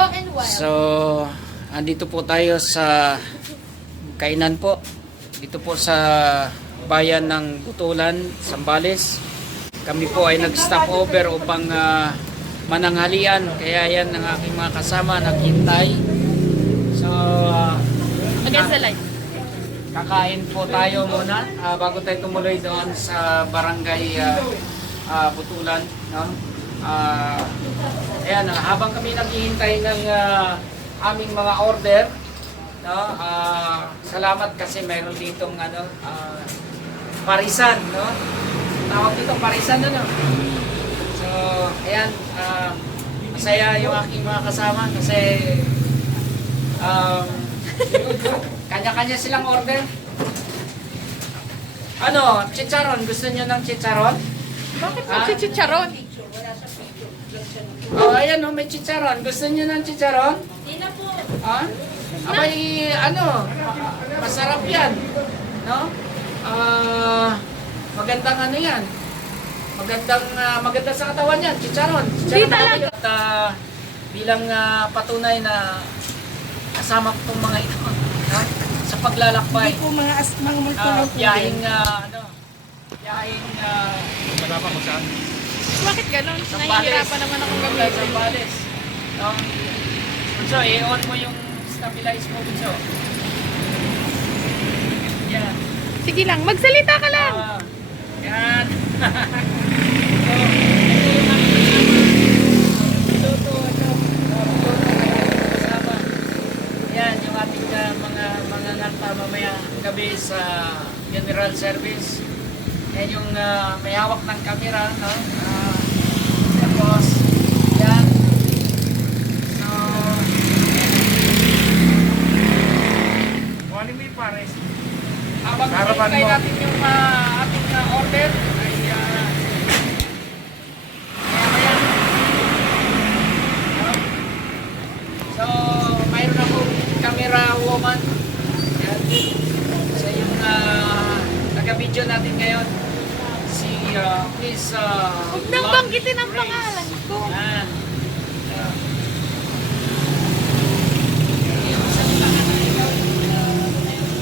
Raw and wild. So, andito po tayo sa kainan po. Dito po sa bayan ng Butulan, Zambales. Kami po ay nag-stop over upang mananghalian. Kaya yan ang aking mga kasama naghintay. So, Against the light. kakain po tayo muna bago tayo tumuloy doon sa barangay Butulan, no? Ayan, habang kami naghihintay ng aming mga order, no? Salamat kasi mayroon ditong parisan, no? Tawag dito parisan, ano? So, ayan, masaya yung aking mga kasama kasi kanya-kanya silang order. Ano, chicharon? Gusto niyo ng chicharon? Bakit magchichicharon? Oh, ayan oh, may chicharon. Gusto niyo ng chicharon? Hindi na po. Ha? Abay, masarap yan. No? Magandang ano yan. Maganda sa katawan yan. Chicharon. Hindi talaga. At bilang patunay na kasama ko itong mga ito. No? Sa paglalakbay. Hindi po mga multulong po Biyahing, din. wala pa magsaan. Bakit ganun? Zambales. Nahihirapan naman akong gamitin. Zambales. No? So, i-on mo yung stabilize mo dito. Yan. Sige lang, magsalita ka lang. Yan. Yan, yung ating mga nanta mamaya gabi sa General Service. Yan yung may hawak ng camera, no? Tapos, yan. So, wali mo yung pares. Habang hinihintay natin yung ating order, ay maya-maya. So, mayroon akong camera woman. Yan. So, yung taga-video natin ngayon, si Miss Huwag nang banggitin ang pangalan ko. Yan.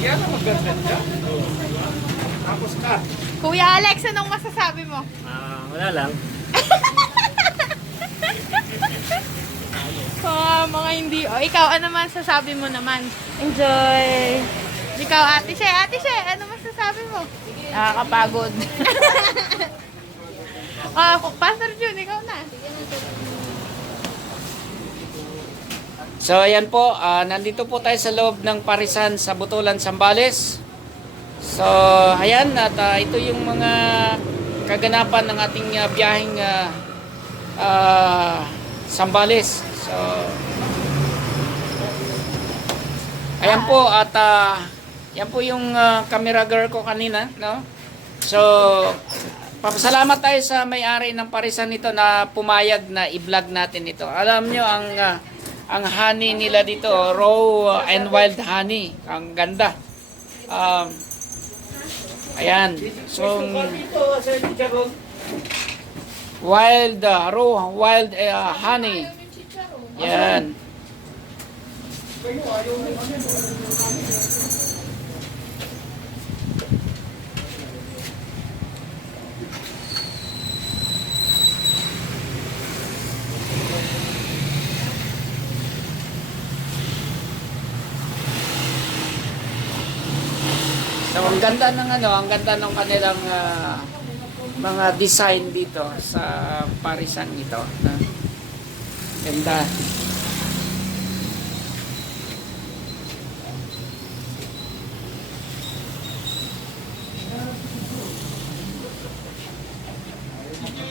Yan ang maganda dyan. Tapos ka. Kuya Alex, anong masasabi mo? Wala lang. Mga hindi. O, ikaw, ano man sasabi mo naman? Enjoy! Ikaw, Ate She, ano masasabi mo? Nakakapagod. Pastor Jun, ikaw na. So ayan po, nandito po tayo sa loob ng parisan sa Butulan, Zambales. So ayan, at ito yung mga kaganapan ng ating biyaheng Zambales. So ayan po, at yan po yung camera girl ko kanina, no? So papasalamat tayo sa may-ari ng parisan nito na pumayag na i-vlog natin ito. Alam nyo, ang honey nila dito, raw and wild honey. Ang ganda. Ayan. So, wild, raw wild honey. Yan. So, ang ganda ng kanilang mga design dito sa parisan ito. Ganda.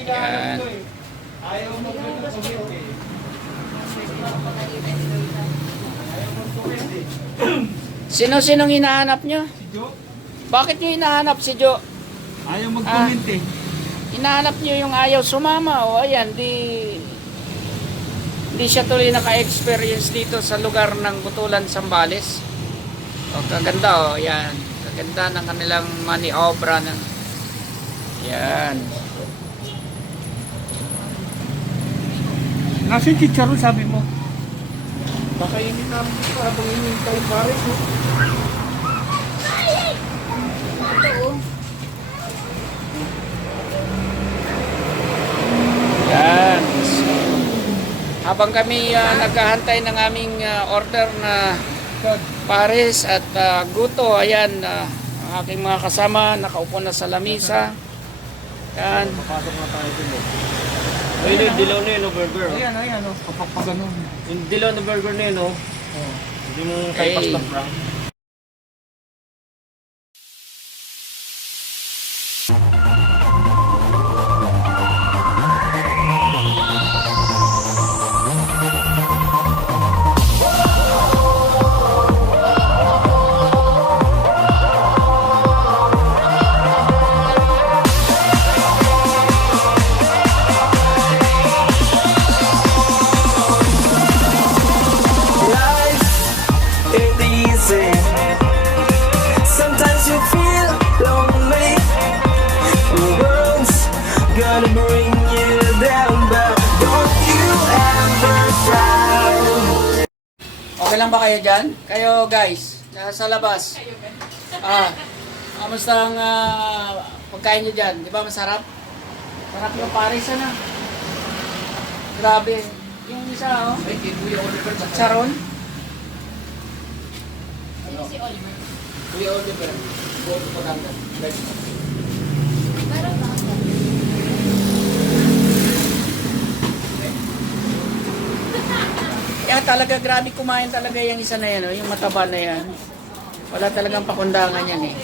Yan. Sino-sinong hinahanap nyo? Si Jo, Bakit nyo hinahanap si Jo? ayaw mag-comment eh. Hinahanap nyo yung ayaw sumama. O ayan, di siya tuloy naka-experience dito sa lugar ng Butulan, Zambales. O kaganda o, yan. Kaganda ng kanilang maniobra ng yan. Nasa yung chicharon sabi mo? Baka hindi namin ito habang hinihintay pares, no? Yan. So, habang kami naghahantay ng aming order na pares at guto, ayan, ang aking mga kasama nakaupo na sa lamisa. Yan. Papasok na tayo dun eh. Ayun yung dilaw na yun, no, burger. Oh. Ayan, oh, kapag pa ganun. Yung dilaw na burger na yun, no? Oh. Yung kay Hey. Pastor Frank. Life ain't easy. Sometimes you feel lonely. The world's gonna bring you down, but don't you ever frown. Okay lang ba kayo dyan? Kayo guys, nasa labas. Kamusta ang pagkain nyo dyan? Di ba masarap? Sarap yung pares na. Grabe. Yung isa, oh. Ay, Kuya Oliver. Charon. Sino si Oliver? Kuya Oliver. Buong pagkanda. Kaya talaga grabe kumain talaga yung isa na yan, oh, yung mataba na yan. Wala talagang pakundangan yan eh.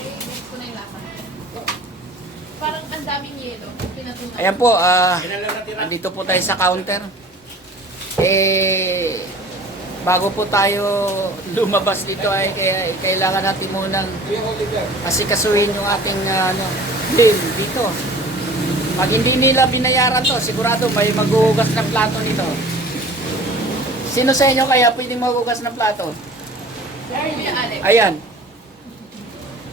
Parang ang daming yelo. Pinatunaw. Ayan po, andito po tayo sa counter. Bago po tayo lumabas dito ay kailangan natin munang asikasuhin yung ating bill dito. Pag hindi nila binayaran to, sigurado may maghuhugas ng plato nito. Sino sa inyo kaya pwedeng maghuhugas ng plato? Kuya Alex. Ayan.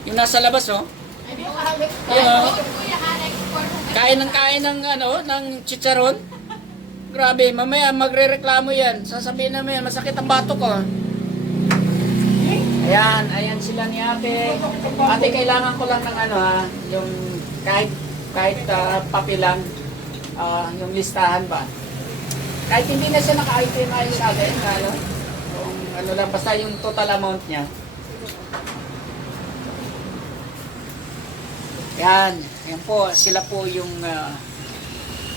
Yung nasa labas, oh. Kuya Alex. Yeah. Kuya Alex. Kain ng ng chicharon. Grabe, mamaya magrereklamo yan. Sasabihin namin, masakit ang bato ko. Ayan sila ni ate. Ate, kailangan ko lang ng yung kahit papel lang, yung listahan ba. Kahit hindi na siya naka-itemize sa atin, yung lang, basta yung total amount niya. Yan po, sila po yung,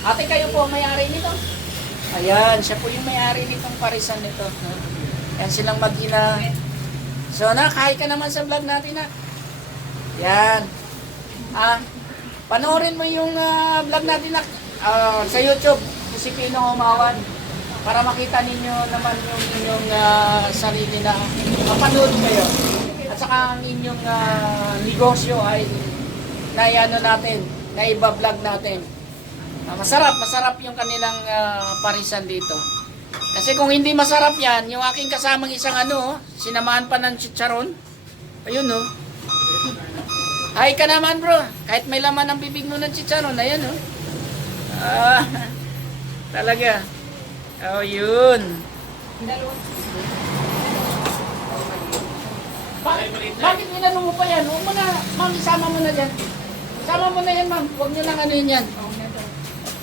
ate kayo po ang may-ari nito. Ayan, siya po yung may-ari nitong parisan nito. Yan silang mag-ina. So kain ka naman sa vlog natin na. Yan. Panoorin mo yung vlog natin na sa YouTube, si Pino Umawan, para makita ninyo naman yung inyong sarili na mapanood kayo. At saka ang inyong negosyo ay naiano natin, naiba-vlog natin. Masarap yung kanilang parisan dito. Kasi kung hindi masarap yan, yung aking kasamang isang sinamahan pa ng chicharon. Ayun, oh. Hi ka naman, bro. Kahit may laman ang bibig mo ng chicharon, ayan, oh. Talaga. Oh, yun. Bakit inano mo pa yan? Huwag mo na, ma'am, isama mo na dyan. Isama mo na yan, ma'am. Huwag nyo lang ano yun yan.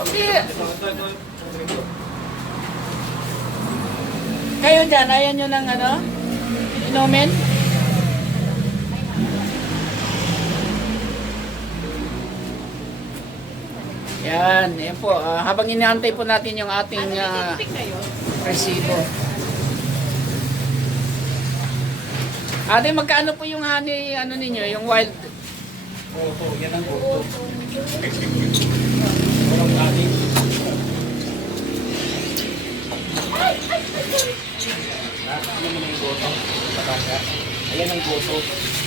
Hindi. Kayo dyan, ayan nyo ng inumin? Yan po. Habang inaantay po natin yung ating resibo. Ate, magkano po yung honey, ninyo, yung wild? Opo, yan ang goto. Walang kanin. Ano naman yung goto? Batanga. Ayan ang goto.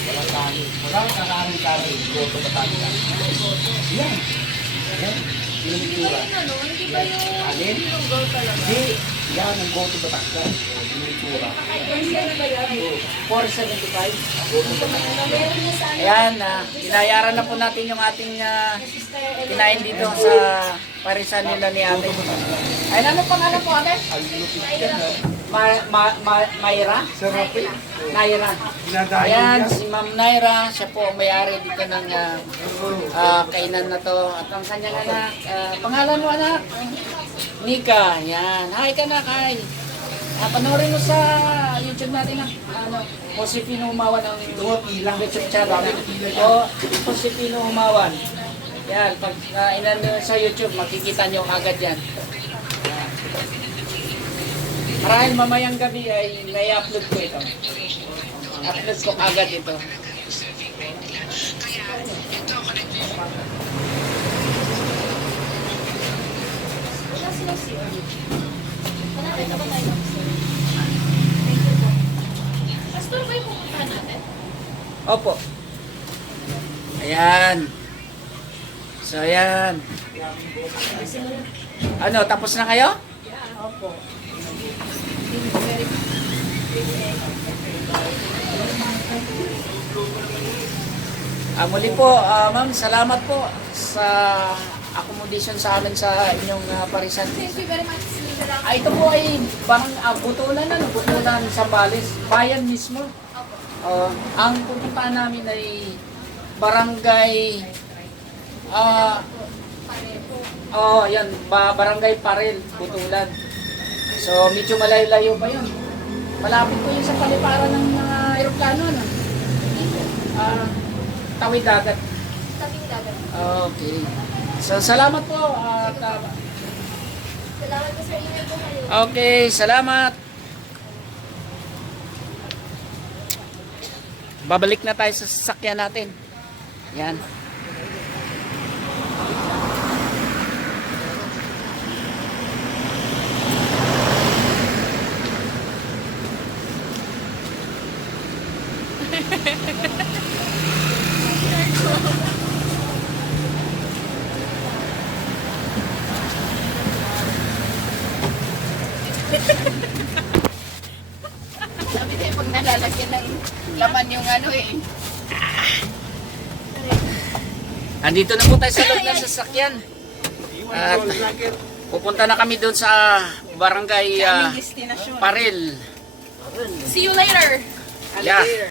Walang kanin. Walang kakanin. Goto Batanga. Yan. Yan. Yun ang itsura. Hindi ba yung Alin? gold talaga? Hindi. Yan ang goto Batanga. Yun ang itsura. 475. Ayan, binayaran na po natin yung ating kinain dito sa parisan nila ni ate. Ay, ano pangalan po ate? Mayra? Sir Rafi, Naira. dinadayo Ayan, niya. si Ma'am Naira, siya po ang may-ari dito ng kainan na to. At ang kanyang anak, pangalan mo anak? Nika, yan. Hi ka na, Kai. Panoorin mo sa YouTube natin na, Josefino Humawan ang Ilang YouTube channel na. O, Josefino Humawan. Yan, pag inano sa YouTube, makikita nyo agad yan. Marahil mamayang gabi ay nai-upload ko ito. Upload ko agad ito. Wala silang CR. Malapit na ba tayo ng CR? Thank you po. Pastor ba yung pupuntahan natin? Opo. Ayan. So, ayan. Ano, tapos na kayo? Opo. Muli po, ma'am, salamat po sa accommodation sa amin sa inyong parisan. Thank you very much. Ito po ay butulan na, butulan sa Balis, bayan mismo. Ang pupuntahan namin ay barangay, yan, barangay Parel, Butulan. So, medyo malayo-layo pa yun. Malapit po yun sa paliparan ng mga aeroplano, no? Tawid dagat. Tabing dagat. Okay. So, salamat po. Salamat po sir. Ingat po kayo. Okay, salamat. Babalik na tayo sa sasakyan natin. Yan. Sabi tayo pag nalalagyan ng laman yung ano eh. Andito na po tayo sa loob ng sasakyan. At pupunta na kami doon sa barangay Aming destinasyon. Parel. See you later. Yeah.